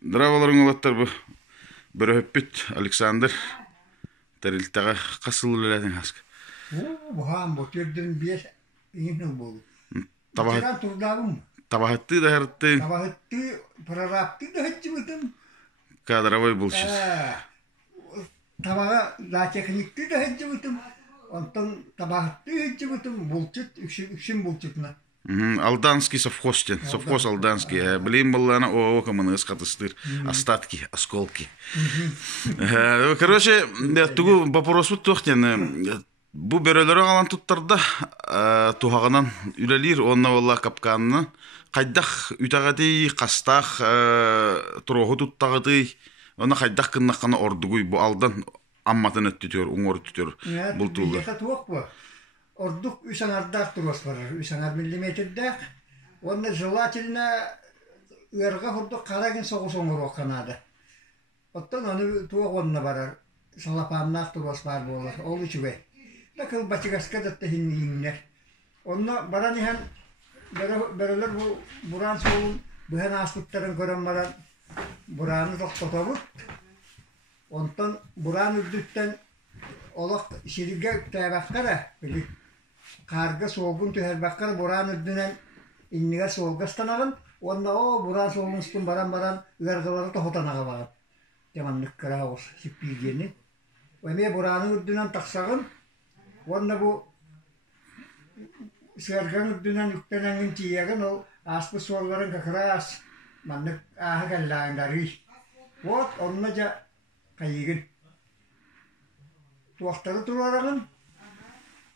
Драваларың олаттар bu. Бөрөппүт Александр Тарилтага касыл үлеләдең хаск. Бухан ботырдын бес иңнең болу. Табахат турдагым. табахатты да хартты. Табахатты прорапты да хәтчибетем. Кадровой булшит. Табага да техникты да хәтчибетем. Онтан табахатты хәтчибетем булчыт үкшин булчытна. Алданский совхозтен, совхоз Алданский. Блин, баллана ООО коммунist катыстыр. Остатки, осколки. Короче, тугу вопрос вот тохтен. Бу бөрөлөрө алан туттарда тухагынан үлелир онна валла капканны. Кайдах үтагаты кастах турогу туттагаты. Оны кайдах кыннакканы ордугуй бу алдан амматын өттүтөр, уңор түтөр. Бул тулду. Ордук үсаңардак турос бар, үсаңар миллиметрдак. Онда желательно уярга хордук карагын согус оңор оканады. Оттан аны туогонна барар. Салапаннак турос бар болар. Ол үчүбе. Такыл бачыгаска датта хиннер. Онна баран ихан берелер бу буран соун бухан аспыттарын көрөн баран бураны токтотобут. Онтан буран үрдүттен олак ширге табаккара били карга соогун төһәрбәккәр буран үрдүнән иннигә соогыстанагын, онда о буран соогунстын баран үргәләре тохотанага багып. Яманлык караус сипилгене. Вәме буран үрдүнән таксагын, онда бу сәргән үрдүнән үктәнән тиягын ол аспы сооларын какрас маннык аһагаллаңдари. Вот онна жа кайыгын. Туактары турарагын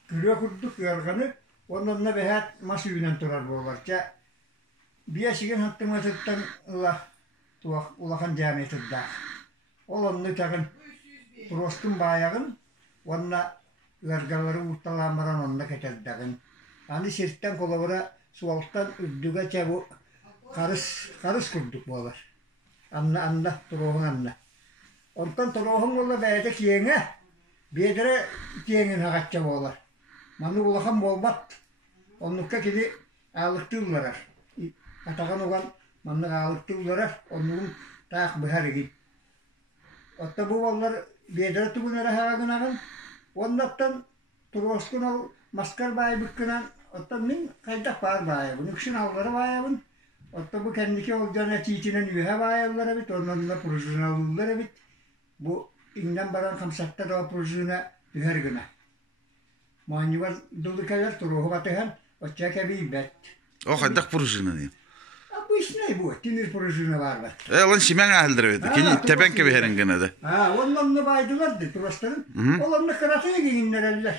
күлө күрдүк ярганы, оннан бәһәт машинан турар буларча. Биясиген хаттыматыттан улахан жамиятында. Олонны тагын туростун баягын, онна яргалары утталамаран онна кетелдагын. Аны сирттен колобора суалттан үрдүгө чабу карыс күрдүк болар. Анна турогун анна. Онтан турогун болла бәйде киеңе, бедере киеңин хагатча болар. Маны улахан болбат. Оннукка кеди алыктыларар. Атаган уган манны алыктыларар. Оннугун таак быхарыгын. Отта бу боллар бедере тугунара хагагынагын. Оннаттан тургоскун ал маскар байбыккынан. Оттан мен кайдак бар байабын. Үкшін алгары байабын. Отта бу кендики олжана тиитинен үйе байаллары бит. Оннан да пружиналылары бит. Бу иңден баран камсатта да пружина үйәргіна. Манивар дулыкалар туруғы батыған, отча кәбей бәт. О, қайдақ пружина дейм? Бу ишнай бу, тимир пружина бар бар. Олан шимен ахылдыр беді, кені тәбән кәбей әрінгіна да. Онланны байдылар ді турастарын. Оланны қыратыға кегіндер әлілер.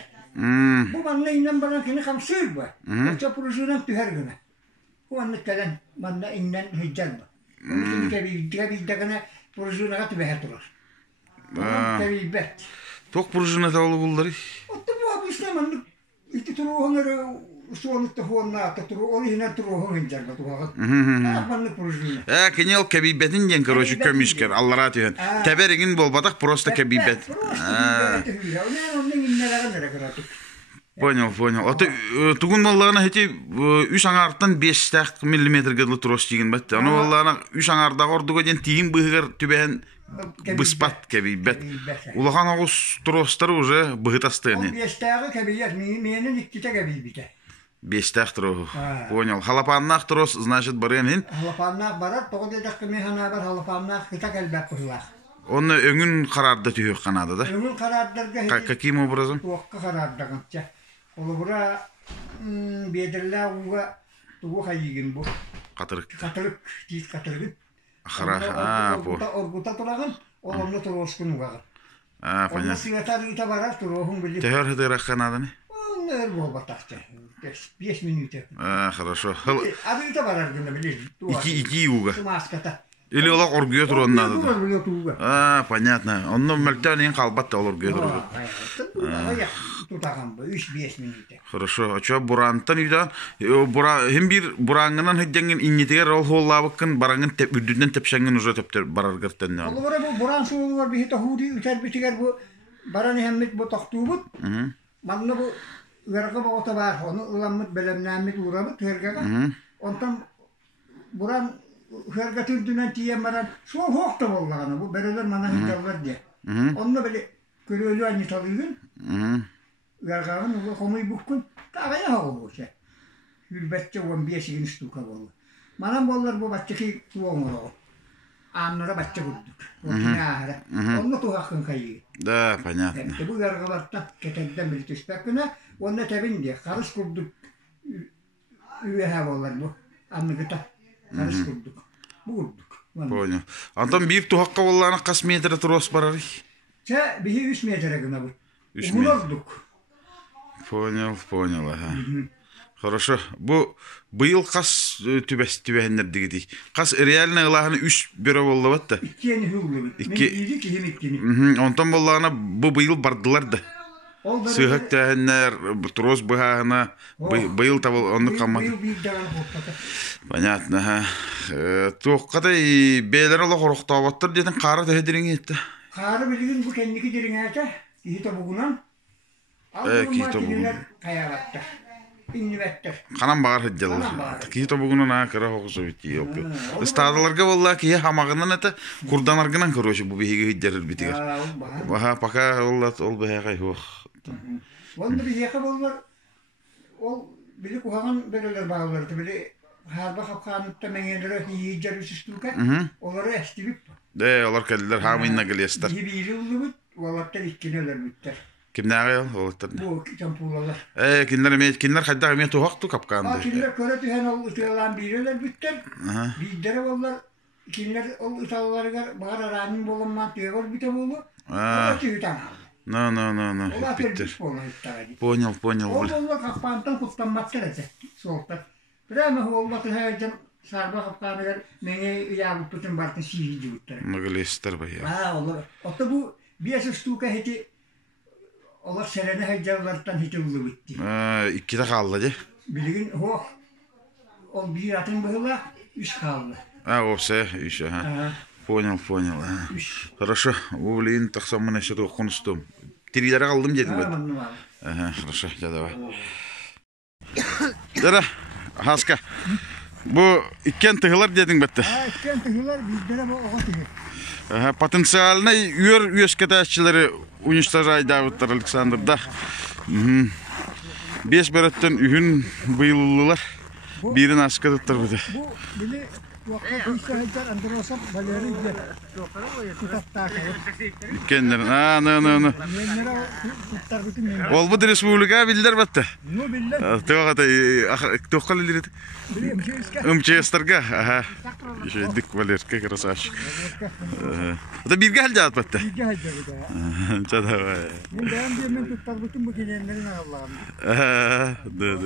Бу манна иңден баран кені қамсыр ба. Отча пружинан түйәргіна. Бу манны кәлен, манна иңден хейджал ба. Кәбейдігіне пружинаға түбәе тұрар. Кәбей бәт. Тоқ пружина тауылы бұлдары? Отты bu abisne manlık iki turuğunları soğanlıkta huanna taturu orijinal turuğun incerba tuğağı. Manlık prujina. Kene al kebibbetin den короче kömüşker Allah'a tühen. Teberigin bolbadak просто kebibet. Понял. Аты тугун балларына хети 3 аңартан 5 мм гыдлы трос деген бат. Аны балларына 3 аңарда ордуга ден тиин быгыр түбән быспат кебибет. Улахан агус тростары уже быгытастыны. 5 кебият менен 2 кебибите. 5 трос. Понял. Халапаннах трос, значит, барен. Халапаннах барат, тогда дакы механа бар халапаннах хита келбәп кылак. Он өңүн карарды түйөк канады да. Өңүн карардырга. Каким образом? Туакка карардыгынча. Олубура бедерлә уга тугу хайыгын бу. Катырык. Тиз катырык. Ахара, бу. Оргута тураган, оломны туроскун уга. Понятно. Светар үтә барар турогун билеп. Тәһәр хәдәр канадыны. Нер болбатакча. 5 минут. Хорошо. Ады үтә барар гына билеп. 2 уга. Маската. Или олак оргуя турган надо. Понятно. Онно мөлтәнен калбатта оргуя турган. Тутаган бу 3-5 минут. Хорошо. Ача бурантан үйдән хем бир бураңнан һәдәнгән иннетегә рол холлабыккын бараңын үддән тепшәнгән уже тептер барар гыртан. Ул бара бу буран суы бар бихите худи үтәр битигәр бу бараны һәммит бу тактубут. Манны бу вергә бу ота бар. Оны уламмыт белемнәмит урабыт һәргә. Онтан буран hırgatırdığından diyemeden sol hokta bollağına bu bereler bana hıcallar diye. Onunla böyle körülü aynı talıyın. Gargağın o konuyu bukun. Kağaya hava şey. Hülbetçe 15 gün üstüka bollu. Bana bollar bu bahçeki tuğumur o. Anlara bahçe kurduk. O kinahara. Onunla tuğakın kayıyı. Да, понятно. Bu gargalardan ketenden bir tüspekine. Onunla tebin diye. Karış kurduk. Üye havalar bu. Anlıkta. Karış kurduk. Bu kurduk. Понял. Антон bir tuhakka bollağına kas metre turos bararı? Bizi 3 metre gına bu. 3 Umulurduk. Понял, ага. Хорошо. Bu bıyıl kas tübehenlerdi gidi. Kas realne ılahını 3 bire bollu batta. İki yeni hüllü. İki- Ben iyiydi ki hem ikkini. Ondan bollağına bu bıyıl bardılar da. Sığık tehenler, turos bıhağına, bıyıl tabıl onu kalmadı. Bir dağın hopladı. Понятно, ага. Туққада бейлер ола хорохтабаттыр дедin қары тәһедирин етті. Karı bilgin bu kendiki dirin ete. İhita bugunan. Kihita bugunan. Kayabatta. İnnivettir. Қанан бағар хыджалар. Қанан бағар. Киіто бүгінен кыра хоқсы бити. Стадаларга болла кие хамағынан это курданаргынан короче бу биһиге хыджарыр битигер. Ага, пока ол бэхай хоқ. Onda bir yaka bollar. O bili kuhagan bereler bağlardı. Bili harba kapkanıpta mengenlere yiyeceğir üstüke. Onları estirip. Олар келдилер хамыйна келестер. Gibi ulu bit. Vallatta ikkineler bitler. Kimnäge ол олар? Bu çampulalar. Кинлер хайда мен тухакту капканды. Kimler köre tühen ol ıtıyalan biriler bitler. Bizlere bollar. Kimler ol ıtalarga bağır aramin bolanman tüyevar bite bolu. Ola tüyüten aldı. No. Ola Bitter. tüyüten bolan ıttara dit. Понял. O bollar kapağından kutlanmakta etse. Soğukta. Birama olmakta heyecan sarba kapağını mene yağıp tutun barkın sihici bitler. Наглестер бая. Olur. Otta bu bir stuka heti olar serene heyecanlardan heti ulu bitti. İkide kaldı de. Bilgin ho o bir atın bıhıla üç kaldı. Все, еще, ага. Понял. Üç. Хорошо. Блин, так сам мене ще тут констум. Тирилere kaldım dedim ben. Anladım abi. Ага, хорошо, ya давай. Dara, Haska. Bu ikken tıhılar dedin bette. İkken tıhılar bizlere bu oğa tıhı. Потенциально üyesketaşçıları уничтожай Davutlar Alexander'da. 5 beretten ühün bıyıllılar. Birini askı tuttur bir de. Bu bile vakti kıysa heyecan andırosam baleri de tutattar. İkkenlerin, no. Yenlere tuttar bütün yenlere. Ol bu respublika bildiler bette. No billah. Toqal ileri. Bileyim şey iska. МЧС'терге, ага. Еще дик валерка красавчик. Это бирге халжат бетте. Bilge heyecan bir daha. Çadava. Ben beğendiğim tuttar bütün bu gelenlerin Allah'ım. Да.